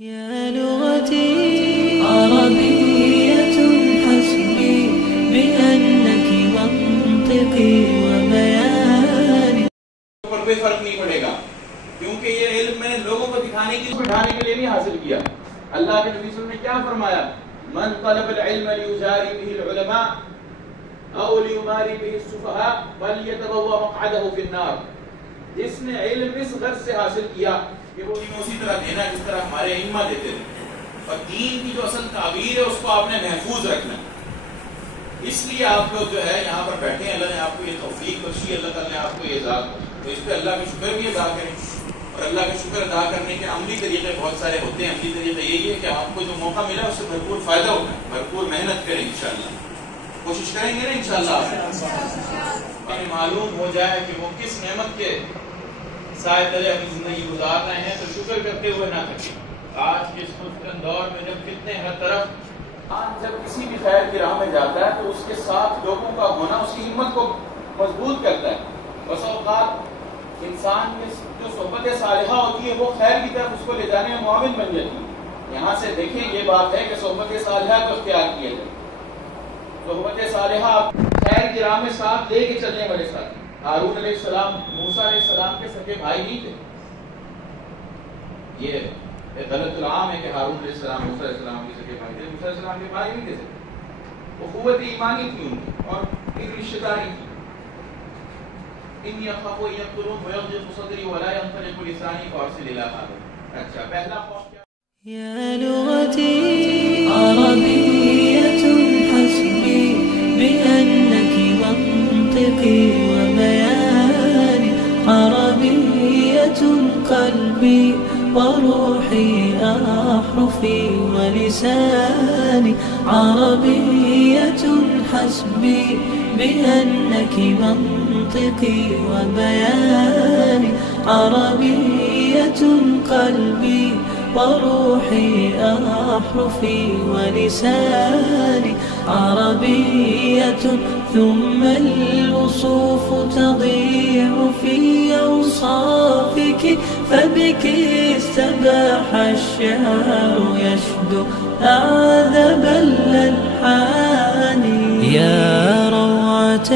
يا لغتي عربية حسبي بأنك منطقي وبياني پر کوئی فرق نہیں پڑے گا کیونکہ یہ علم میں لوگوں کو دکھانے کے لیے نہیں حاصل کیا۔ اللہ کے نبی صلی اللہ علیہ وسلم نے کیا فرمایا؟ من طلب العلم لیجاری به العلماء او لیماری به السفہاء فلیتبوأ مقعدہ فی النار۔ جس نے علم اس غرض سے حاصل کیا کہ وہ اسی طرح دینا جس طرح ہمارے ائمہ دیتے تھے، اور دین کی جو اصل تعبیر ہے اس کو آپ نے محفوظ رکھنا۔ اس لیے آپ لوگ جو ہے یہاں پر بیٹھے ہیں، اللہ نے آپ کو یہ توفیق بخشی، اللہ تعالیٰ نے آپ کو یہ اعزاز، تو اس پہ اللہ کا شکر بھی ادا کریں۔ اور اللہ کا شکر ادا کرنے کے عملی طریقے بہت سارے ہوتے ہیں۔ عملی طریقہ یہی ہے کہ آپ کو جو موقع ملا اس سے بھرپور فائدہ ہوگا، بھرپور محنت کریں انشاءاللہ، کوشش کریں گے نا انشاءاللہ، ہمیں معلوم ہو جائے کہ وہ کس نعمت کے سائے تلے اپنی زندگی گزار رہے ہیں، تو شکر کرتے ہوئے نہ تھکیں۔ آج کے اس مفتن دور میں جب کتنے ہر طرف جب کسی بھی خیر کی راہ میں جاتا ہے تو اس کے ساتھ لوگوں کا ہونا اس کی ہمت کو مضبوط کرتا ہے۔ بس اوقات انسان کی جو صحبت صالحہ ہوتی ہے وہ خیر کی طرف اس کو لے جانے میں معاون بن جاتی ہے۔ یہاں سے دیکھیں یہ بات ہے کہ صحبت صالحہ کو اختیار کیا جائے۔ صحبت صالحہ خیر کی راہ میں ساتھ لے کے چلنے والے ساتھ۔ ہارون علیہ السلام موسیٰ علیہ السلام کے سگے بھائی نہیں تھے۔ یہ غلط العام ہے کہ ہارون علیہ السلام موسیٰ علیہ السلام کے سگے بھائی تھے، موسیٰ علیہ السلام کے بھائی نہیں تھے۔ اخوت ایمانی تھی ان کی اور ایک رشتہ داری تھی۔ انی اخاف ان یکفرون ویضیق صدری ولا ينطلق لسانی فارسل الی ہارون۔ اچھا، پہلا خوف کیا؟ يا لغتي عربية حسبي بأنك منطقي وبياني عربية قلبي وروحي أحرفي ولساني عربية حسبي بأنك منطقي وبياني عربية قلبي وروحي أحرفي ولساني عربية ثم الوصوف تضيع في أوصافك فبك استباح الشعر يشدو أعذب الألحان يا روعة